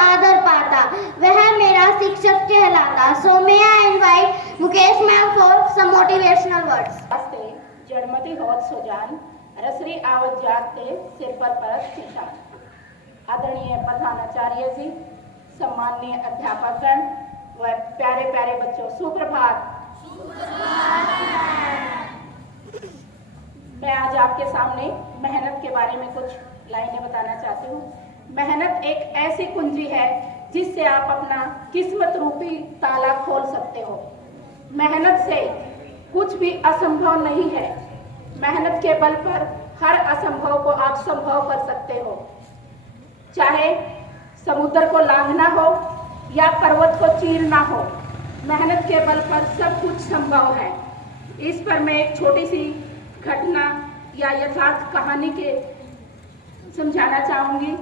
आदर पाता, वह मेरा शिक्षक कहलाता। So may I invite Mukesh ma'am for some motivational words. जड़मती होत सुजान, रसरी आवत जागते सिर पर परत निशान। आदरणीय प्रधानाचार्य जी, सम्माननीय अध्यापकगण व प्यारे प्यारे बच्चों, सुप्रभात। मैं आज आपके सामने मेहनत के बारे में कुछ लाइनें बताना चाहती हूँ। मेहनत एक ऐसी कुंजी है जिससे आप अपना किस्मत रूपी ताला खोल सकते हो। मेहनत से कुछ भी असंभव नहीं है। मेहनत के बल पर हर असंभव को आप संभव कर सकते हो। चाहे समुद्र को लांघना हो या पर्वत को चीरना हो, मेहनत के बल पर सब कुछ संभव है। इस पर मैं एक छोटी सी घटना या यथार्थ कहानी के समझाना चाहूंगी।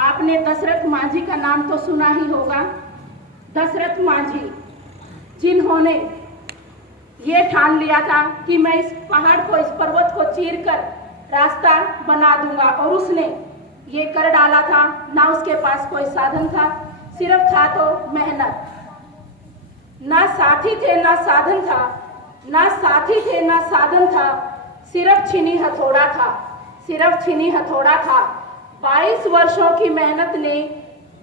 आपने दशरथ मांझी का नाम तो सुना ही होगा। दशरथ मांझी, जिन्होंने ये ठान लिया था कि मैं इस पहाड़ को, इस पर्वत को चीरकर रास्ता बना दूंगा, और उसने ये कर डाला था। ना उसके पास कोई साधन था, सिर्फ था तो मेहनत। ना साथी थे ना साधन था, ना साथी थे ना साधन था, सिर्फ छीनी हथौड़ा था, सिर्फ छीनी हथौड़ा था। 22 वर्षों की मेहनत ने,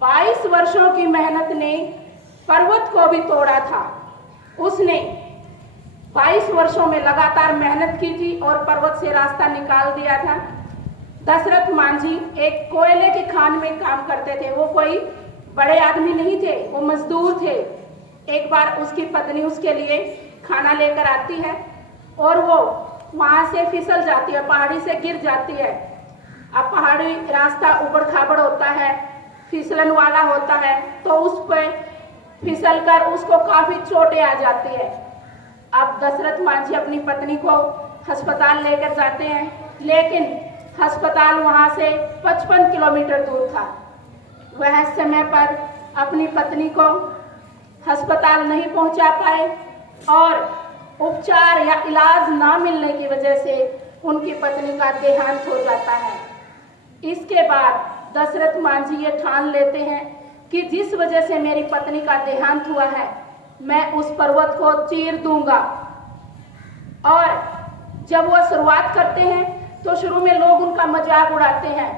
22 वर्षों की मेहनत ने पर्वत को भी तोड़ा था। उसने 22 वर्षों में लगातार मेहनत की थी और पर्वत से रास्ता निकाल दिया था। दशरथ मांझी एक कोयले की खान में काम करते थे। वो कोई बड़े आदमी नहीं थे, वो मजदूर थे। एक बार उसकी पत्नी उसके लिए खाना लेकर आती है और वो वहां से फिसल जाती है, पहाड़ी से गिर जाती है। अब पहाड़ी रास्ता उबड़ खाबड़ होता है, फिसलन वाला होता है, तो उस पर फिसलकर उसको काफी चोटें आ जाती है। अब दशरथ मांझी अपनी पत्नी को अस्पताल लेकर जाते हैं, लेकिन अस्पताल वहां से 55 किलोमीटर दूर था। वह समय पर अपनी पत्नी को अस्पताल नहीं पहुंचा पाए और उपचार या इलाज ना मिलने की वजह से उनकी पत्नी का देहांत हो जाता है। इसके बाद दशरथ मांझी ये ठान लेते हैं कि जिस वजह से मेरी पत्नी का देहांत हुआ है, मैं उस पर्वत को चीर दूंगा। और जब वो शुरुआत करते हैं तो शुरू में लोग उनका मजाक उड़ाते हैं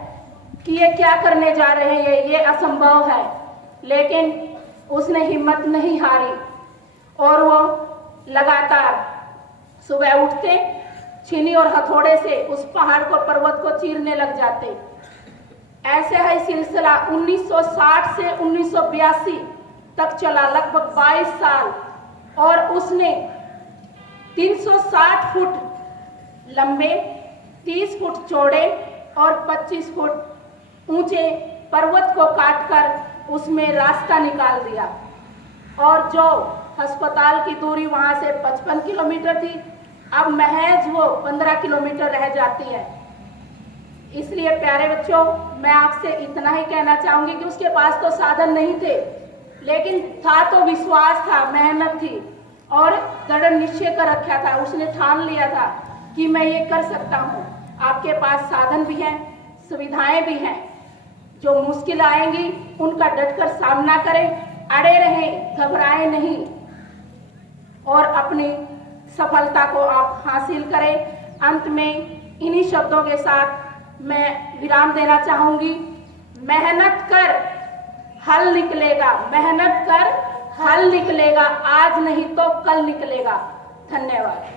कि ये क्या करने जा रहे हैं, ये असंभव है। लेकिन उसने हिम्मत नहीं हारी और वो लगातार सुबह उठते, छीनी और हथौड़े से उस पहाड़ को, पर्वत को चीरने लग जाते। ऐसे ही सिलसिला 1960 से 1982 तक चला, लगभग 22 साल। और उसने 360 फुट लंबे, 30 फुट चौड़े और 25 फुट ऊंचे पर्वत को काटकर उसमें रास्ता निकाल दिया। और जो अस्पताल की दूरी वहां से 55 किलोमीटर थी, अब महज वो 15 किलोमीटर रह जाती है। इसलिए प्यारे बच्चों, मैं आपसे इतना ही कहना चाहूंगी कि उसके पास तो साधन नहीं थे, लेकिन था तो विश्वास था, मेहनत थी और दृढ़ निश्चय कर रखा था। उसने ठान लिया था कि मैं ये कर सकता हूँ। आपके पास साधन भी हैं, सुविधाएं भी हैं। जो मुश्किल आएंगी उनका डटकर सामना करें, अड़े रहें, घबराएं नहीं और अपनी सफलता को आप हासिल करें। अंत में इन्हीं शब्दों के साथ मैं विराम देना चाहूंगी। मेहनत कर हल निकलेगा, मेहनत कर हल निकलेगा, आज नहीं तो कल निकलेगा। धन्यवाद।